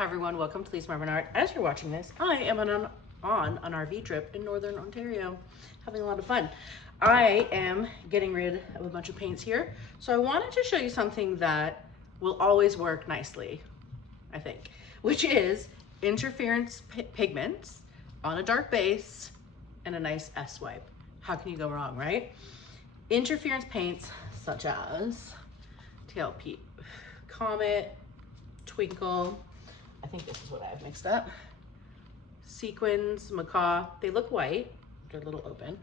Hi everyone, welcome to Marvin Art. As you're watching this, I am on an RV trip in Northern Ontario, having a lot of fun. I am getting rid of a bunch of paints here, so I wanted to show you something that will always work nicely, I think, which is interference pigments on a dark base and a nice S-wipe. How can you go wrong, right? Interference paints such as TLP, Comet, Twinkle, I think this is what I have mixed up, Sequins, Macaw, they look white, they're a little open,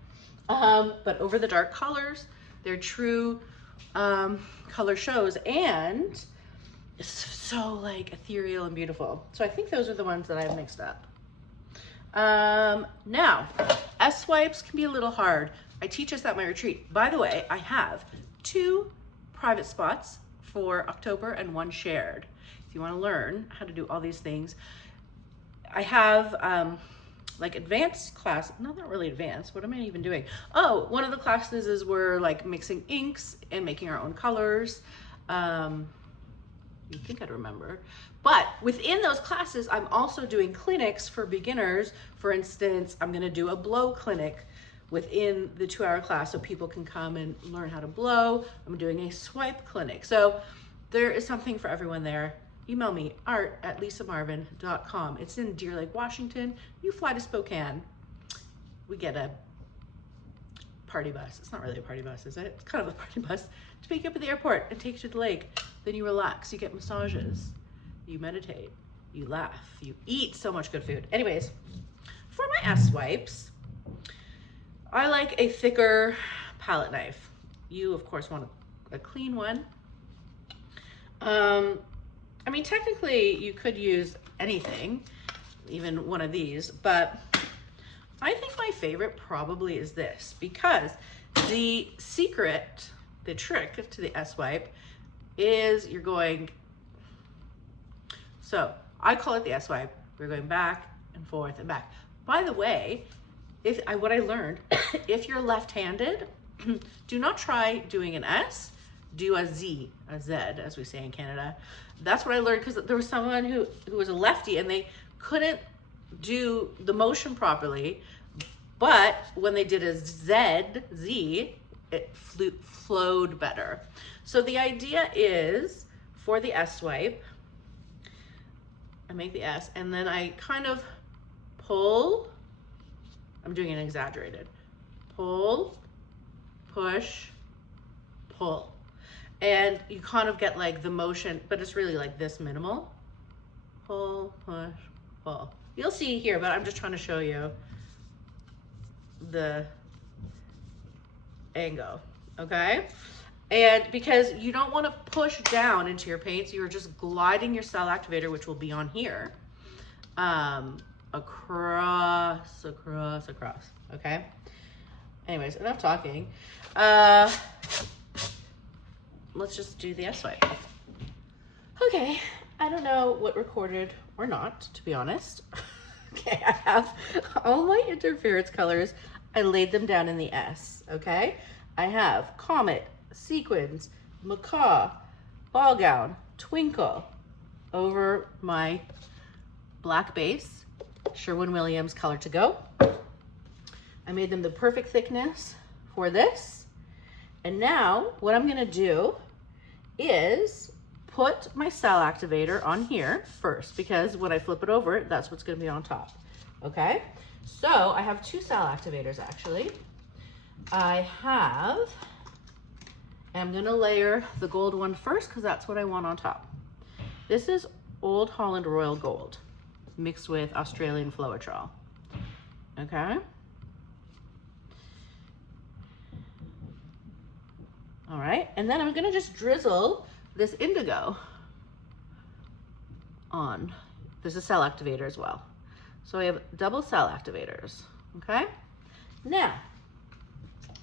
but over the dark colors, they're true color shows, and it's so like ethereal and beautiful. So I think those are the ones that I've mixed up. Now, S-wipes can be a little hard. I teach us at my retreat. By the way, I have 2 private spots for October and 1 shared. If you want to learn how to do all these things, I have like advanced class, no, not really advanced. What am I even doing? Oh, one of the classes is we're like mixing inks and making our own colors. You think I'd remember. But within those classes, I'm also doing clinics for beginners. For instance, I'm gonna do a blow clinic within the 2-hour class so people can come and learn how to blow. I'm doing a swipe clinic. So there is something for everyone there. Email me, art@lisamarvin.com. It's in Deer Lake, Washington. You fly to Spokane. We get a party bus. It's not really a party bus, is it? It's kind of a party bus to pick you up at the airport and take you to the lake. Then you relax, you get massages, you meditate, you laugh, you eat so much good food. Anyways, for my S-wipes, I like a thicker palette knife. You, of course, want a clean one. I mean, technically, you could use anything, even one of these, but I think my favorite probably is this, because the secret, the trick to the S-wipe is you're going, so I call it the S-wipe, we're going back and forth and back. By the way, what I learned, if you're left-handed, do not try doing an S, do a Z, as we say in Canada. That's what I learned, because there was someone who was a lefty and they couldn't do the motion properly, but when they did a Z, it flowed better. So the idea is, for the S-wipe, I make the S and then I kind of pull, I'm doing an exaggerated, pull, push, pull. And you kind of get like the motion, but it's really like this minimal. Pull, push, pull. You'll see here, but I'm just trying to show you the angle, okay? And because you don't want to push down into your paints, you're just gliding your cell activator, which will be on here, across, okay? Anyways, enough talking. Let's just do the S-wipe. Okay, I don't know what recorded or not, to be honest. Okay, I have all my interference colors. I laid them down in the S, okay? I have Comet, Sequins, Macaw, Ball Gown, Twinkle over my black base, Sherwin-Williams Color to Go. I made them the perfect thickness for this. And now what I'm gonna do is put my cell activator on here first, because when I flip it over, that's what's gonna be on top, okay? So I have 2 cell activators actually. I'm gonna layer the gold one first because that's what I want on top. This is Old Holland Royal Gold mixed with Australian Floetrol, okay? All right, and then I'm gonna just drizzle this indigo on. There's a cell activator as well. So I have double cell activators, okay? Now,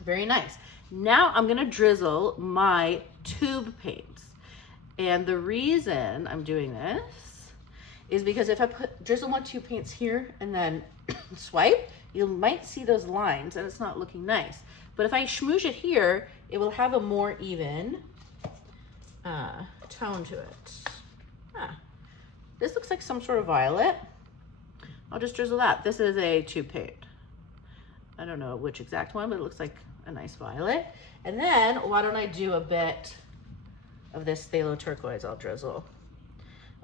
very nice. Now I'm gonna drizzle my tube paints. And the reason I'm doing this is because if I drizzle my tube paints here and then swipe, you might see those lines and it's not looking nice. But if I smoosh it here, it will have a more even tone to it. This looks like some sort of violet. I'll just drizzle that. This is a tube-paint. I don't know which exact one, but it looks like a nice violet. And then why don't I do a bit of this phthalo turquoise I'll drizzle.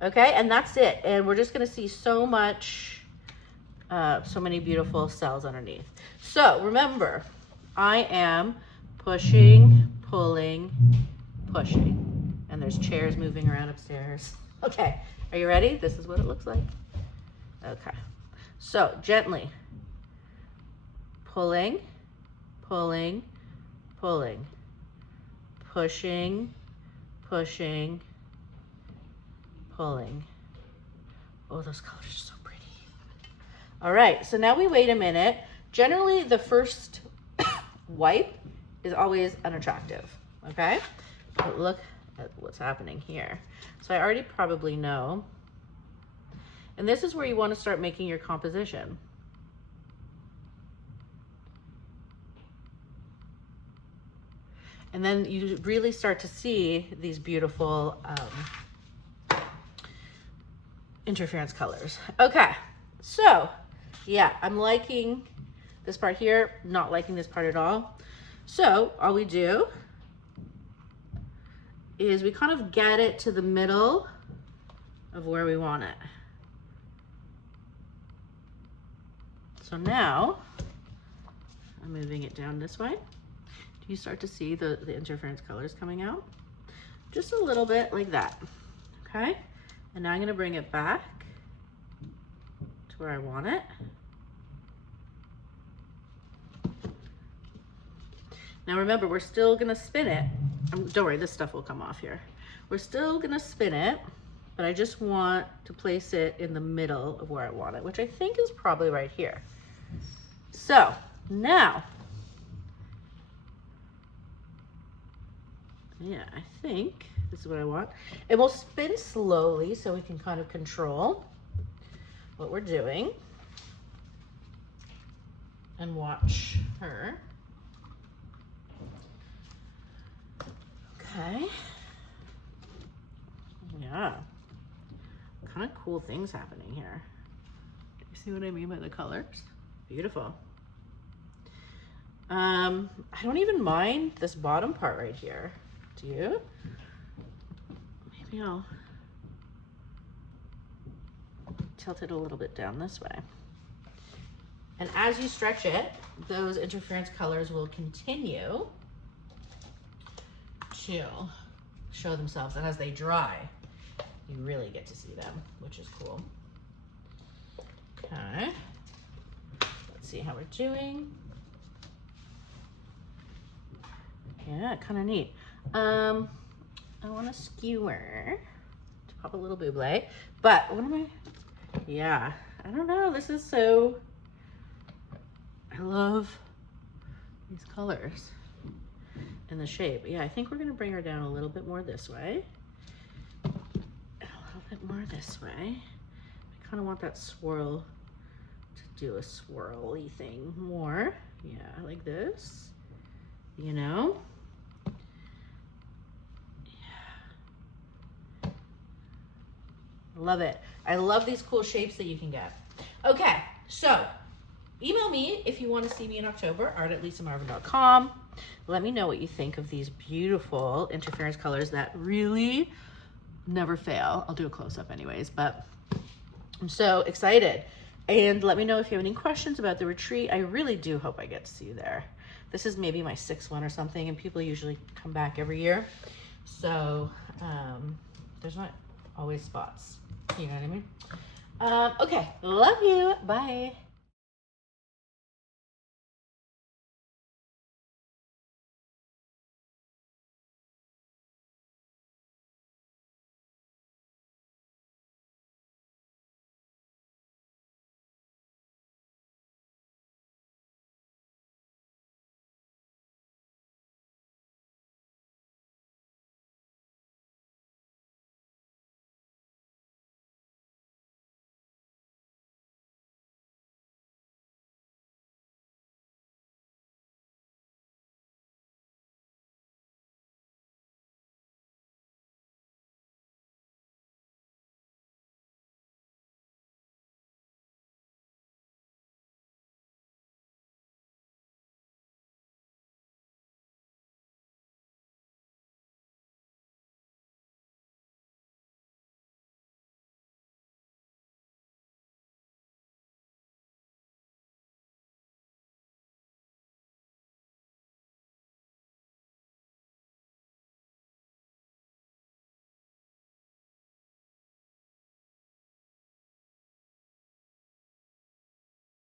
Okay, and that's it. And we're just gonna see so much, so many beautiful cells underneath. So remember, I am pushing, pulling, pushing. And there's chairs moving around upstairs. Okay, are you ready? This is what it looks like. Okay, so gently pulling, pulling, pulling, pushing, pushing, pulling. Oh, those colors are so pretty. All right, so now we wait a minute. Generally, the first wipe is always unattractive, okay? But look at what's happening here. So I already probably know. And this is where you want to start making your composition. And then you really start to see these beautiful interference colors. Okay, so yeah, I'm liking this part here, not liking this part at all. So all we do is we kind of get it to the middle of where we want it. So now I'm moving it down this way. Do you start to see the interference colors coming out? Just a little bit like that, okay? And now I'm gonna bring it back to where I want it. Now remember, we're still gonna spin it. Don't worry, this stuff will come off here. We're still gonna spin it, but I just want to place it in the middle of where I want it, which I think is probably right here. So now, yeah, I think this is what I want. And we'll spin slowly so we can kind of control what we're doing and watch her. Okay. Yeah. Kind of cool things happening here. You see what I mean by the colors? Beautiful. I don't even mind this bottom part right here. Do you? Maybe I'll tilt it a little bit down this way. And as you stretch it, those interference colors will continue to show themselves. And as they dry, you really get to see them, which is cool. Okay. Let's see how we're doing. Yeah, kind of neat. I want a skewer to pop a little buble, but what am I? Yeah, I don't know. This is so, I love these colors and the shape. Yeah, I think we're gonna bring her down a little bit more this way. And a little bit more this way. I kind of want that swirl to do a swirly thing more. Yeah, like this, you know? Love it. I love these cool shapes that you can get. Okay, so email me if you want to see me in October, art@lisamarvin.com. Let me know what you think of these beautiful interference colors that really never fail. I'll do a close-up anyways, but I'm so excited. And let me know if you have any questions about the retreat. I really do hope I get to see you there. This is maybe my 6th one or something, and people usually come back every year. So there's not always spots. You know what I mean? Okay, love you. Bye.